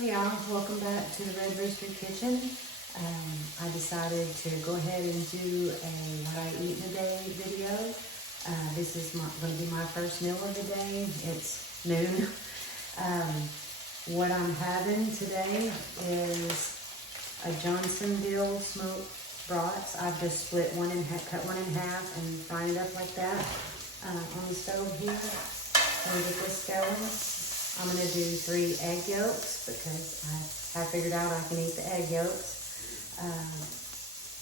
Hello y'all, welcome back to the Red Rooster Kitchen. I decided to go ahead and do a what I eat in a day video. This is going to be my first meal of the day. It's noon. What I'm having today is a Johnsonville smoked Bratz. I've just split cut one in half and frying it up like that on the stove here. Let me get this going. I'm going to do 3 egg yolks because I figured out I can eat the egg yolks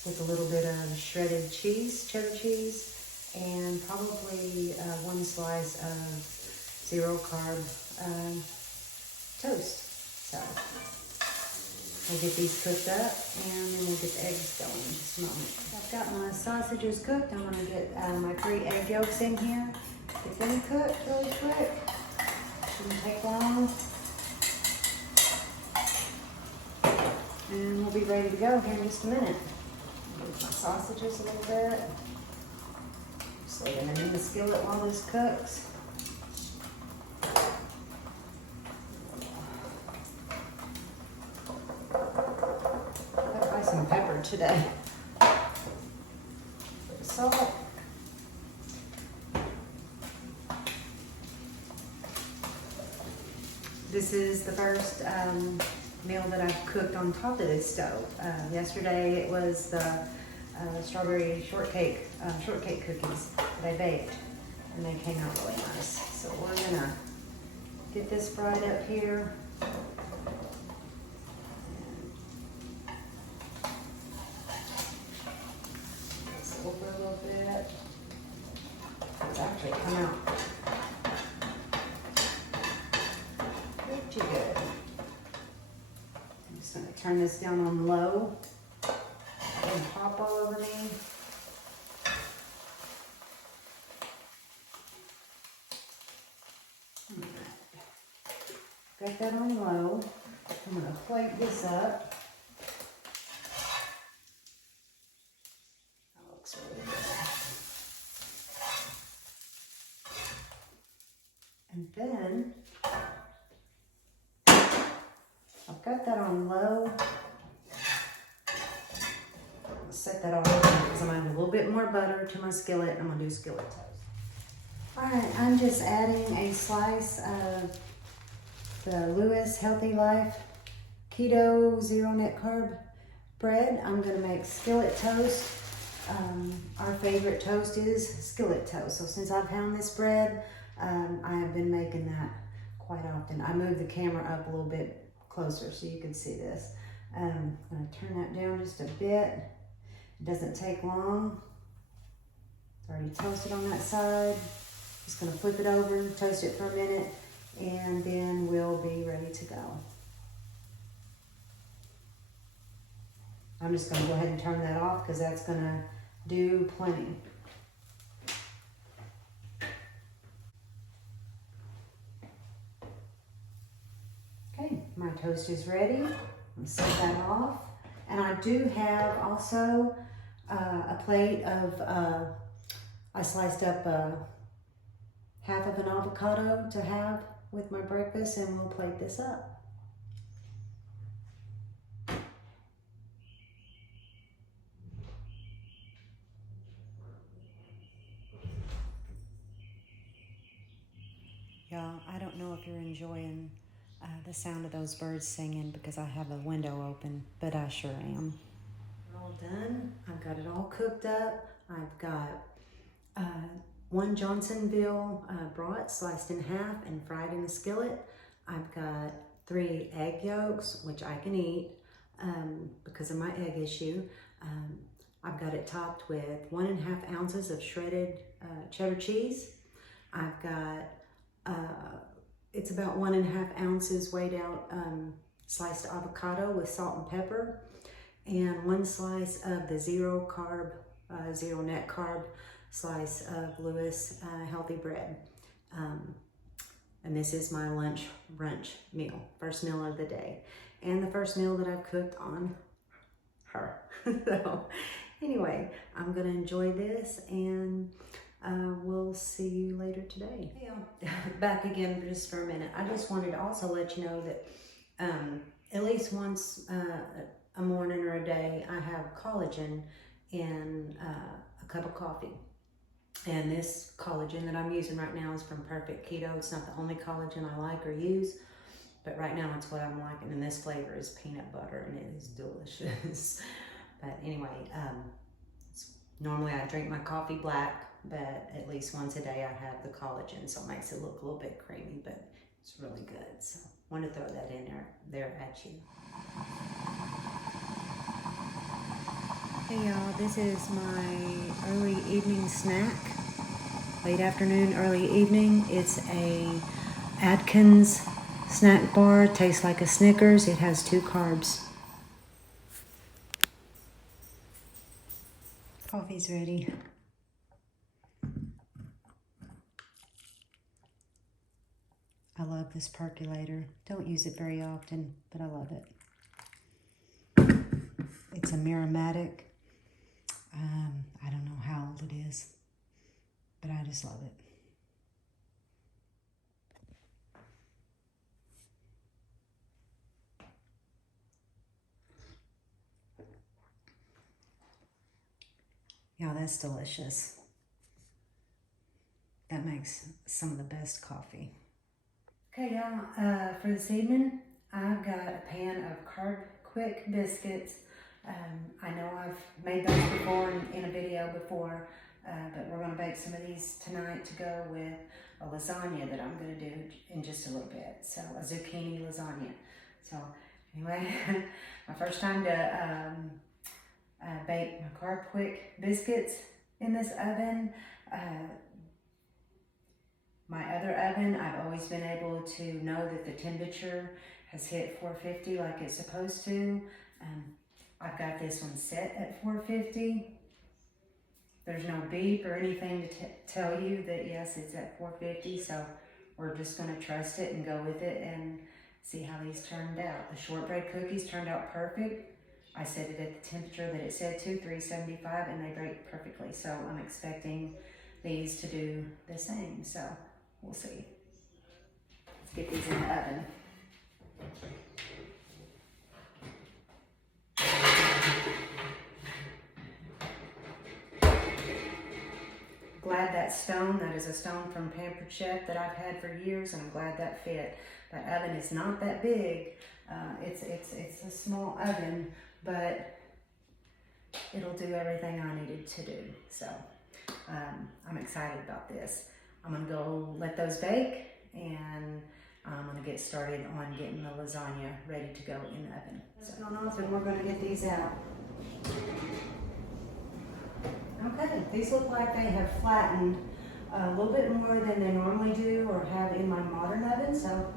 with a little bit of shredded cheese, cheddar cheese, and probably 1 slice of 0 carb toast. So we'll get these cooked up and then we'll get the eggs going in just a moment. I've got my sausages cooked. I'm going to get my 3 egg yolks in here. Get them cooked really quick. Shouldn't take long. And we'll be ready to go here in just a minute. Move my sausages a little bit. Just lay them in the skillet while this cooks. Gotta buy some pepper today. Bit of salt. This is the first meal that I've cooked on top of this stove. Yesterday it was the strawberry shortcake cookies that I baked, and they came out really nice. So we're gonna get this fried up here. This over a little bit. It's actually come out pretty good. I'm just going to turn this down on low and pop all over me. Got that on low. I'm going to plate this up. That looks really good. And then I've got that on low. I'll set that off because I'm going to add a little bit more butter to my skillet. I'm going to do skillet toast. Alright, I'm just adding a slice of the Lewis Healthy Life Keto Zero Net Carb bread. I'm going to make skillet toast. Our favorite toast is skillet toast. So since I've found this bread, I have been making that quite often. I moved the camera up a little bit closer so you can see this. I'm going to turn that down just a bit. It doesn't take long. It's already toasted on that side. Just going to flip it over, toast it for a minute, and then we'll be ready to go. I'm just going to go ahead and turn that off because that's going to do plenty. Okay, my toast is ready. I'm set that off. And I do have also a plate of, I sliced up half of an avocado to have with my breakfast, and we'll plate this up. Y'all, I don't know if you're enjoying the sound of those birds singing because I have a window open, but I sure am. We're all done. I've got it all cooked up. I've got 1 Johnsonville Bratz sliced in half and fried in a skillet. I've got 3 egg yolks, which I can eat because of my egg issue. I've got it topped with 1.5 ounces of shredded cheddar cheese. I've got it's about 1.5 ounces weighed out sliced avocado with salt and pepper, and 1 slice of the 0 carb, 0 net carb slice of Lewis healthy bread. And this is my brunch meal, first meal of the day, and the first meal that I've cooked on her. So anyway, I'm gonna enjoy this, and we'll see you later today. Hey, back again just for a minute. I just wanted to also let you know that at least once a morning or a day, I have collagen in a cup of coffee. And this collagen that I'm using right now is from Perfect Keto. It's not the only collagen I like or use, but right now it's what I'm liking. And this flavor is peanut butter, and it is delicious. But anyway, normally I drink my coffee black, but at least once a day I have the collagen, so it makes it look a little bit creamy, but it's really good. So I wanted to throw that in there at you. Hey y'all, this is my early evening snack. Late afternoon, early evening. It's a Atkins snack bar. It tastes like a Snickers. It has 2 carbs. Coffee's ready. I love this percolator. Don't use it very often, but I love it. It's a Miramatic. I don't know how old it is, but I just love it. Yeah, that's delicious. That makes some of the best coffee. Okay, y'all, for this evening, I've got a pan of carb quick biscuits. I know I've made those before in a video before, but we're going to bake some of these tonight to go with a lasagna that I'm going to do in just a little bit. So a zucchini lasagna. So anyway, my first time to bake my carb quick biscuits in this oven. My other oven, I've always been able to know that the temperature has hit 450 like it's supposed to. I've got this one set at 450. There's no beep or anything to tell you that yes, it's at 450. So we're just going to trust it and go with it and see how these turned out. The shortbread cookies turned out perfect. I set it at the temperature that it said to, 375, and they baked perfectly. So I'm expecting these to do the same. So we'll see. Let's get these in the oven. Glad that stone, that is a stone from Pampered Chef that I've had for years, and I'm glad that fit. That oven is not that big. It's a small oven, but it'll do everything I needed to do. So I'm excited about this. I'm gonna go let those bake, and I'm gonna get started on getting the lasagna ready to go in the oven. It's going off, and we're gonna get these out. Okay, these look like they have flattened a little bit more than they normally do or have in my modern oven, so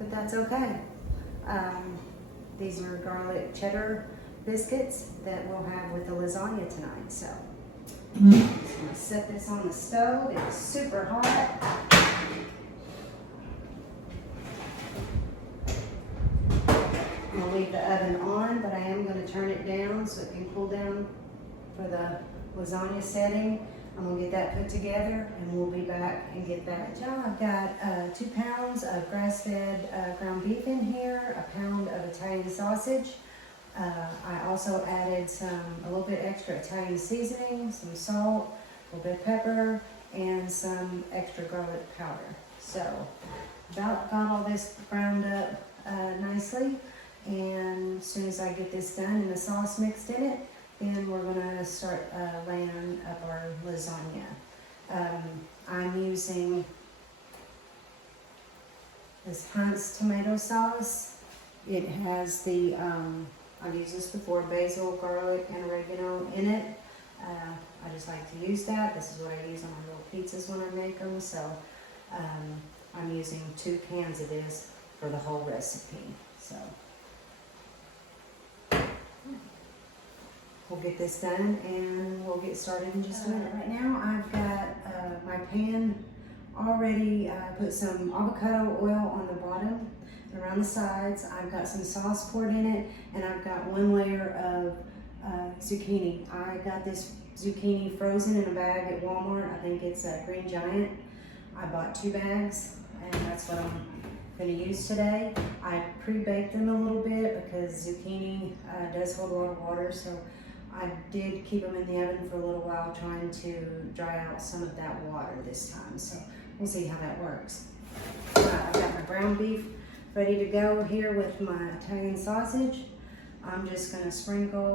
but that's okay. These are garlic cheddar biscuits that we'll have with the lasagna tonight, so I'm just gonna set this on the stove. It's super hot. I'm gonna leave the oven on, but I am gonna turn it down so it can cool down for the lasagna setting. I'm gonna get that put together, and we'll be back and get that. Y'all, I've got 2 pounds of grass-fed ground beef in here, a pound of Italian sausage. I also added a little bit extra Italian seasoning, some salt, a little bit of pepper, and some extra garlic powder. So, about got all this ground up nicely. And as soon as I get this done and the sauce mixed in it, then we're gonna start laying up our lasagna. I'm using this Hunt's tomato sauce. It has the, I've used this before, basil, garlic, and oregano in it. I just like to use that. This is what I use on my little pizzas when I make them. So I'm using 2 cans of this for the whole recipe. So we'll get this done and we'll get started in just a minute. Right now I've got my pan already put some avocado oil on the bottom and around the sides. I've got some sauce poured in it, and I've got 1 layer of zucchini. I got this zucchini frozen in a bag at Walmart. I think it's a Green Giant. I bought 2 bags, and that's what I'm going to use today. I pre-baked them a little bit because zucchini does hold a lot of water, so I did keep them in the oven for a little while trying to dry out some of that water this time, so we'll see how that works. I've got my ground beef ready to go here with my Italian sausage. I'm just going to sprinkle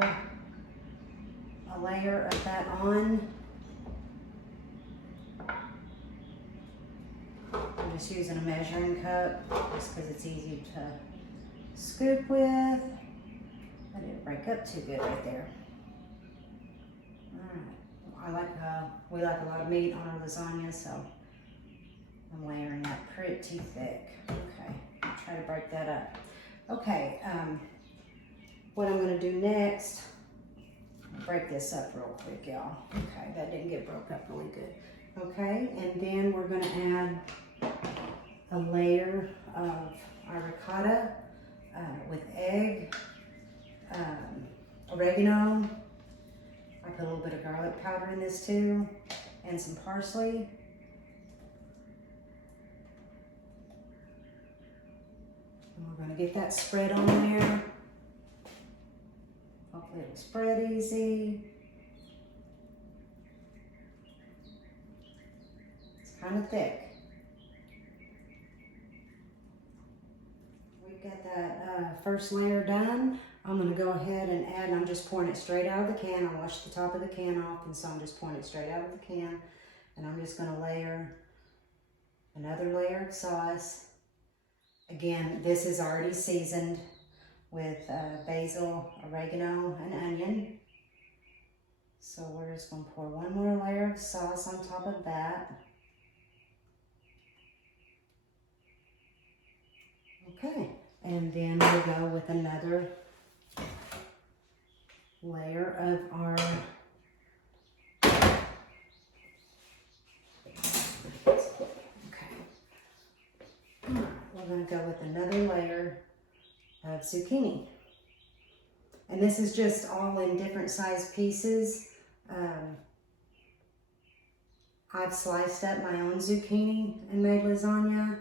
a layer of that on. I'm just using a measuring cup just because it's easy to scoop with. I didn't break up too good right there. Alright, we like a lot of meat on our lasagna, so I'm layering that pretty thick. Okay, I'll try to break that up. Okay, what I'm going to do next, break this up real quick, y'all. Okay, that didn't get broke up really good. Okay, and then we're going to add a layer of avocado with egg, oregano. I put a little bit of garlic powder in this too, and some parsley. And we're going to get that spread on there. Hopefully it'll spread easy. It's kind of thick. We've got that first layer done. I'm going to go ahead and add, and I'm just pouring it straight out of the can. I washed the top of the can off, and so I'm just pouring it straight out of the can. And I'm just going to layer another layer of sauce. Again, this is already seasoned with basil, oregano, and onion. So we're just going to pour one more layer of sauce on top of that. Okay, and then we'll go with another layer of our we're going to go with another layer of zucchini. And this is just all in different size pieces. I've sliced up my own zucchini and made lasagna.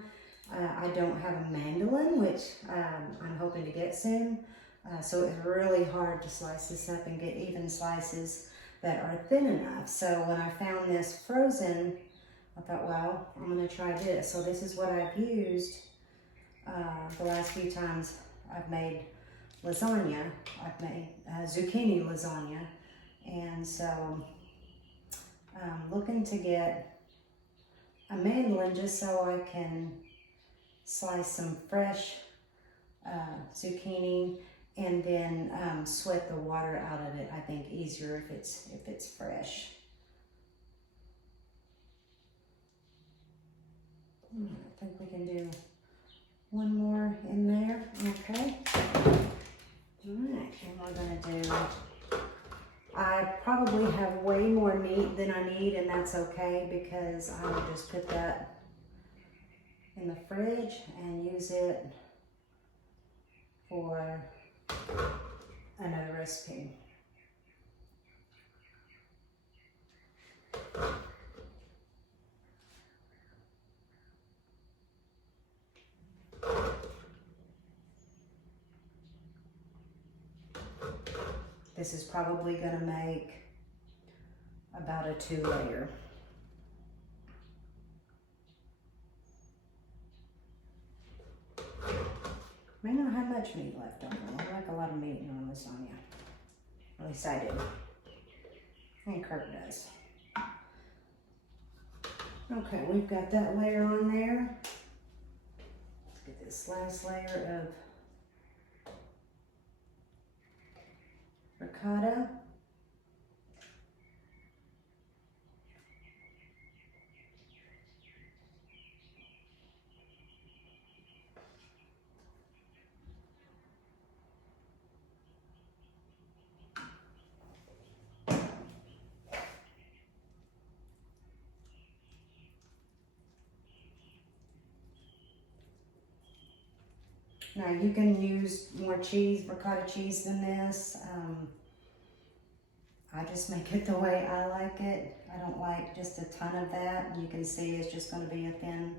I don't have a mandolin, which I'm hoping to get soon. So it's really hard to slice this up and get even slices that are thin enough. So when I found this frozen, I thought, well, I'm going to try this. So this is what I've used the last few times I've made lasagna. I've made zucchini lasagna. And so I'm looking to get a mandolin just so I can slice some fresh zucchini and then sweat the water out of it. I think easier if it's fresh. I think we can do one more in there. Okay. All right, and we're gonna do. I probably have way more meat than I need, and that's okay because I will just put that in the fridge and use it for another recipe. This is probably going to make about a 2-layer. May not have much meat left on it. I like a lot of meat in my lasagna. At least I do. And Kurt does. Okay, we've got that layer on there. Let's get this last layer of ricotta. Now you can use more cheese, ricotta cheese than this. I just make it the way I like it. I don't like just a ton of that. You can see it's just going to be a thin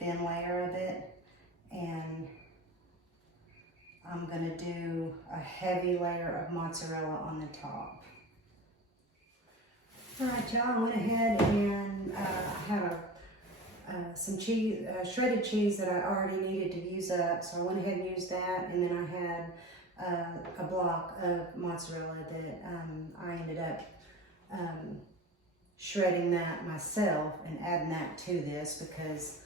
layer of it. And I'm going to do a heavy layer of mozzarella on the top. All right, y'all, I went ahead and I have some cheese, shredded cheese that I already needed to use up. So I went ahead and used that. And then I had a block of mozzarella that I ended up shredding that myself and adding that to this because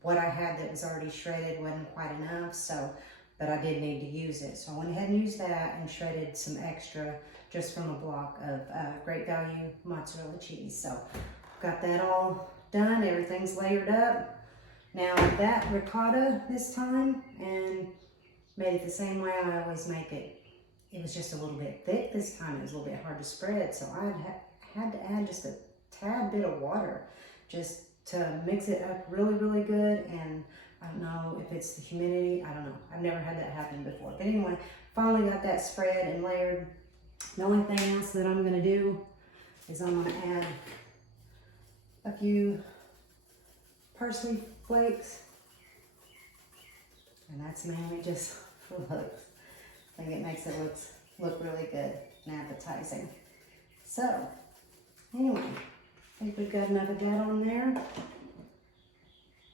what I had that was already shredded wasn't quite enough, so, but I did need to use it. So I went ahead and used that and shredded some extra just from a block of great value mozzarella cheese. So got that all done, everything's layered up. Now that ricotta this time, and made it the same way I always make it. It was just a little bit thick this time. It was a little bit hard to spread, so I had to add just a tad bit of water just to mix it up really, really good. And I don't know if it's the humidity. I don't know. I've never had that happen before. But anyway, finally got that spread and layered. The only thing else that I'm going to do is I'm going to add a few parsley flakes. And that's mainly just for looks. I think it makes it look really good and appetizing. So, anyway, I think we've got enough of that on there.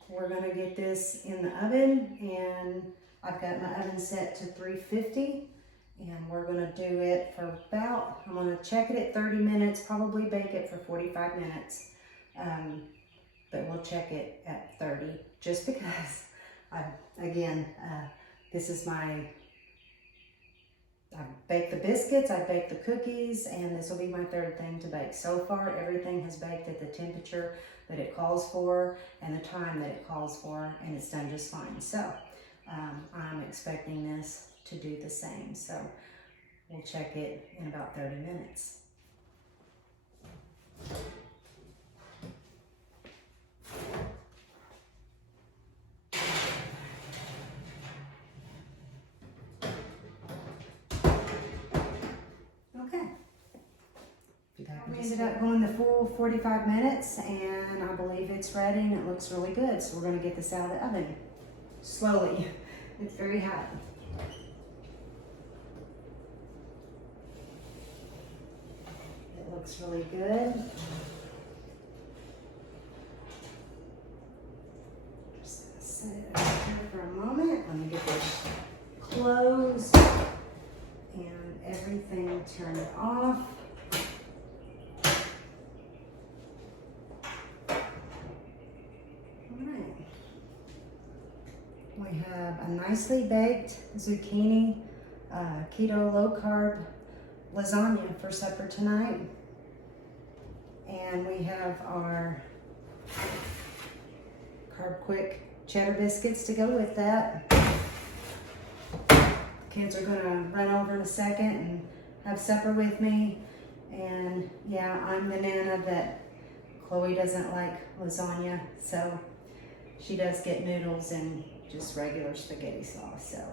We're gonna get this in the oven, and I've got my oven set to 350, and we're gonna do it for about, I'm gonna check it at 30 minutes, probably bake it for 45 minutes. But we'll check it at 30, just because this is I baked the biscuits, I baked the cookies, and this will be my third thing to bake. So far, everything has baked at the temperature that it calls for and the time that it calls for, and it's done just fine. So I'm expecting this to do the same. So we'll check it in about 30 minutes. We ended up going the full 45 minutes, and I believe it's ready and it looks really good. So we're going to get this out of the oven slowly. It's very hot. It looks really good. Just going to set it over here for a moment. Let me get this closed and everything turned off. We have a nicely baked zucchini keto low carb lasagna for supper tonight. And we have our carb quick cheddar biscuits to go with that. The kids are gonna run over in a second and have supper with me. And yeah, I'm the nana that Chloe doesn't like lasagna, so she does get noodles and just regular spaghetti sauce. So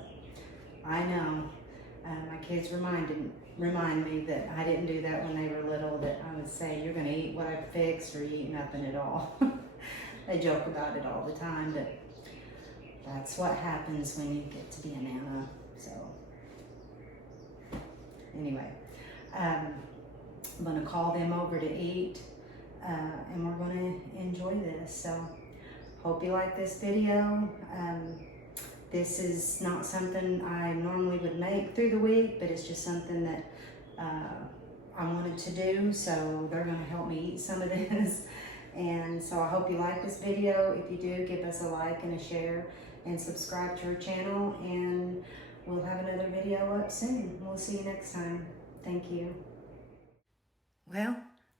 I know my kids remind me that I didn't do that when they were little, that I would say, you're going to eat what I fixed or you eat nothing at all. They joke about it all the time, but that's what happens when you get to be a nana. So anyway, I'm going to call them over to eat, and we're going to enjoy this. So hope you like this video. This is not something I normally would make through the week, but it's just something that I wanted to do, so they're gonna help me eat some of this. And so I hope you like this video. If you do, give us a like and a share and subscribe to our channel, and we'll have another video up soon. We'll see you next time. Thank you. Well,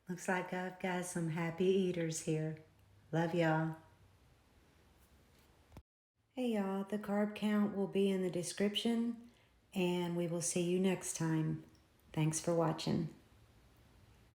looks like I've got some happy eaters here. Love y'all. Hey y'all, the carb count will be in the description, and we will see you next time. Thanks for watching.